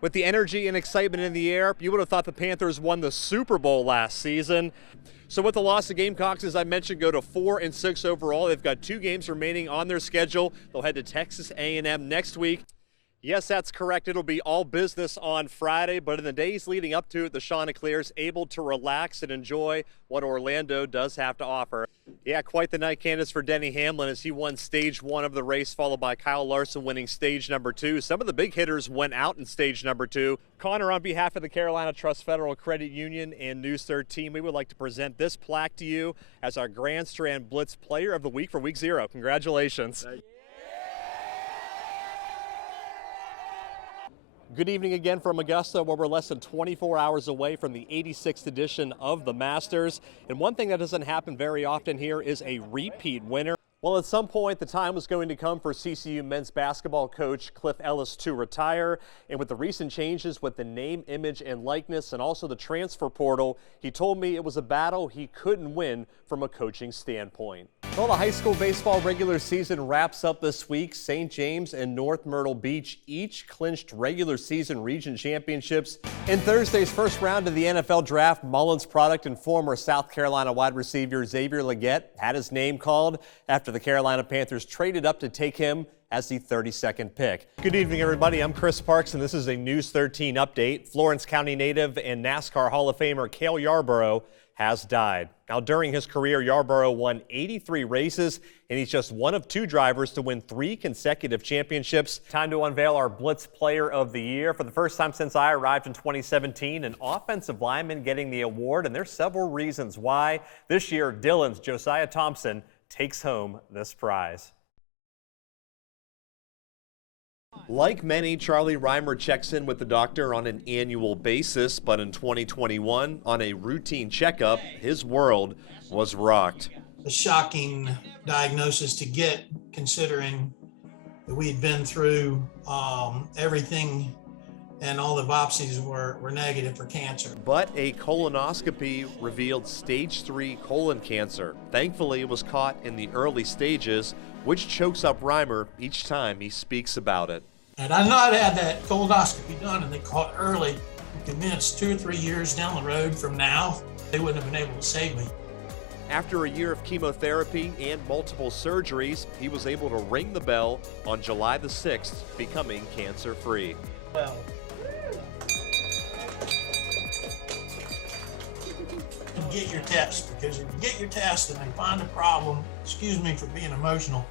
With the energy and excitement in the air, you would have thought the Panthers won the Super Bowl last season. So with the loss, the Gamecocks, as I mentioned, go to 4-6 overall. They've got 2 games remaining on their schedule. They'll head to Texas A&M next week. Yes, that's correct. It'll be all business on Friday, but in the days leading up to it, the Chanticleers able to relax and enjoy what Orlando does have to offer. Yeah, quite the night, Candace, for Denny Hamlin as he won stage 1 of the race, followed by Kyle Larson winning stage number 2. Some of the big hitters went out in stage number 2. Connor, on behalf of the Carolina Trust Federal Credit Union and News 13, we would like to present this plaque to you as our Grand Strand Blitz Player of the Week for Week 0. Congratulations. Good evening again from Augusta, where we're less than 24 hours away from the 86th edition of the Masters. And one thing that doesn't happen very often here is a repeat winner. Well, at some point, the time was going to come for CCU men's basketball coach Cliff Ellis to retire. And with the recent changes with the name, image, and likeness, and also the transfer portal, he told me it was a battle he couldn't win from a coaching standpoint. Well, the high school baseball regular season wraps up this week. St. James and North Myrtle Beach each clinched regular season region championships. In Thursday's first round of the NFL draft, Mullins product and former South Carolina wide receiver Xavier Legette had his name called after the Carolina Panthers traded up to take him as the 32nd pick. Good evening, everybody. I'm Chris Parks, and this is a News 13 update. Florence County native and NASCAR Hall of Famer Cale Yarborough has died. Now, during his career, Yarborough won 83 races, and he's just one of 2 drivers to win 3 consecutive championships. Time to unveil our Blitz Player of the Year. For the first time since I arrived in 2017, an offensive lineman getting the award, and there's several reasons why. This year, Dillon's Josiah Thompson takes home this prize. Like many, Charlie Reimer checks in with the doctor on an annual basis, but in 2021, on a routine checkup, his world was rocked. A shocking diagnosis to get, considering that we had been through everything and all the biopsies were negative for cancer. But a colonoscopy revealed stage 3 colon cancer. Thankfully, it was caught in the early stages, which chokes up Reimer each time he speaks about it. And I not had that colonoscopy done and they caught it early. I'm convinced 2 or 3 years down the road from now, they wouldn't have been able to save me. After a year of chemotherapy and multiple surgeries, he was able to ring the bell on July the 6th, becoming cancer-free. Well, get your test, because if you get your test and they find a problem, excuse me for being emotional,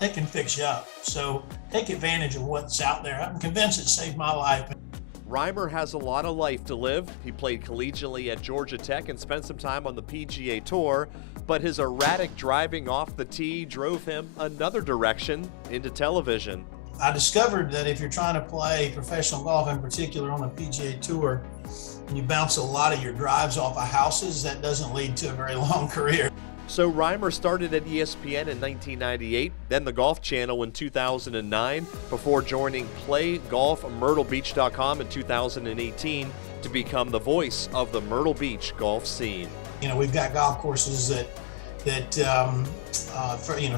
they can fix you up. So take advantage of what's out there. I'm convinced it saved my life. Reimer has a lot of life to live. He played collegiately at Georgia Tech and spent some time on the PGA Tour, but his erratic driving off the tee drove him another direction, into television. I discovered that if you're trying to play professional golf, in particular on the PGA Tour, and you bounce a lot of your drives off of houses, that doesn't lead to a very long career. So Reimer started at ESPN in 1998, then the Golf Channel in 2009, before joining PlayGolfMyrtleBeach.com in 2018 to become the voice of the Myrtle Beach golf scene. You know, we've got golf courses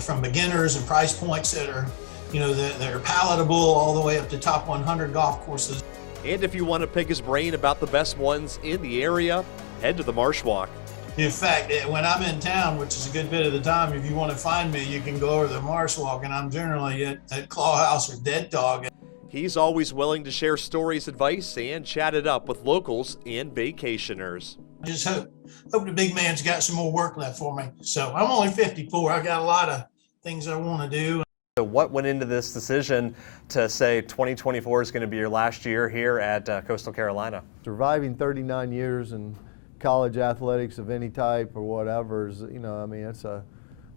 from beginners and price points that are, that are palatable all the way up to top 100 golf courses. And if you want to pick his brain about the best ones in the area, head to the Marsh Walk. In fact, when I'm in town, which is a good bit of the time, if you want to find me, you can go over to the Marsh Walk, and I'm generally at Claw House or Dead Dog. He's always willing to share stories, advice, and chat it up with locals and vacationers. I just hope the big man's got some more work left for me. So I'm only 54. I got a lot of things I want to do. So what went into this decision to say 2024 is going to be your last year here at Coastal Carolina? Surviving 39 years in college athletics of any type or whatever is, it's a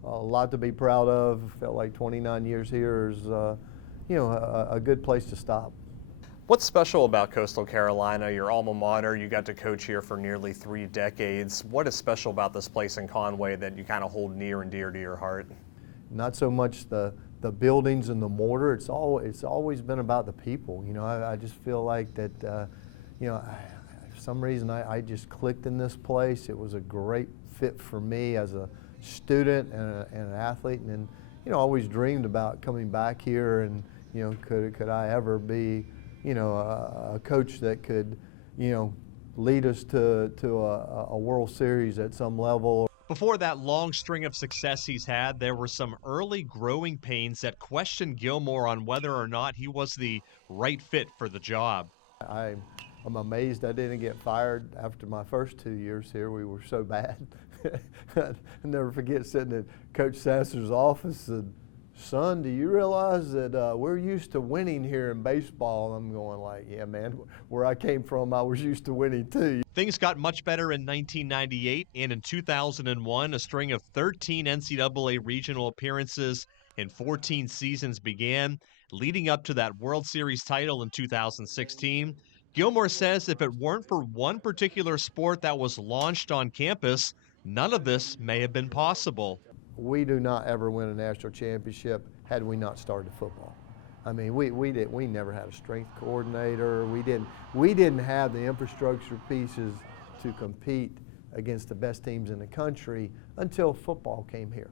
lot to be proud of. Felt like 29 years here is, a good place to stop. What's special about Coastal Carolina, your alma mater? You got to coach here for nearly 3 decades. What is special about this place in Conway that you kind of hold near and dear to your heart? Not so much the buildings and the mortar. It's always been about the people. I just feel like that, for some reason I just clicked in this place. It was a great fit for me as a student and an athlete, and always dreamed about coming back here and could I ever be you know, a coach that could, you know, lead us to a World Series at some level. Before that long string of success he's had, there were some early growing pains that questioned Gilmore on whether or not he was the right fit for the job. I'm amazed I didn't get fired after my first 2 years here. We were so bad. I'll never forget sitting in Coach Sasser's office and, son, do you realize that we're used to winning here in baseball? And I'm going like, yeah, man, where I came from, I was used to winning too. Things got much better in 1998, and in 2001, a string of 13 NCAA regional appearances and 14 seasons began, leading up to that World Series title in 2016. Gilmore says if it weren't for one particular sport that was launched on campus, none of this may have been possible. We do not ever win a national championship had we not started football. I mean, we never had a strength coordinator. We didn't have the infrastructure pieces to compete against the best teams in the country until football came here.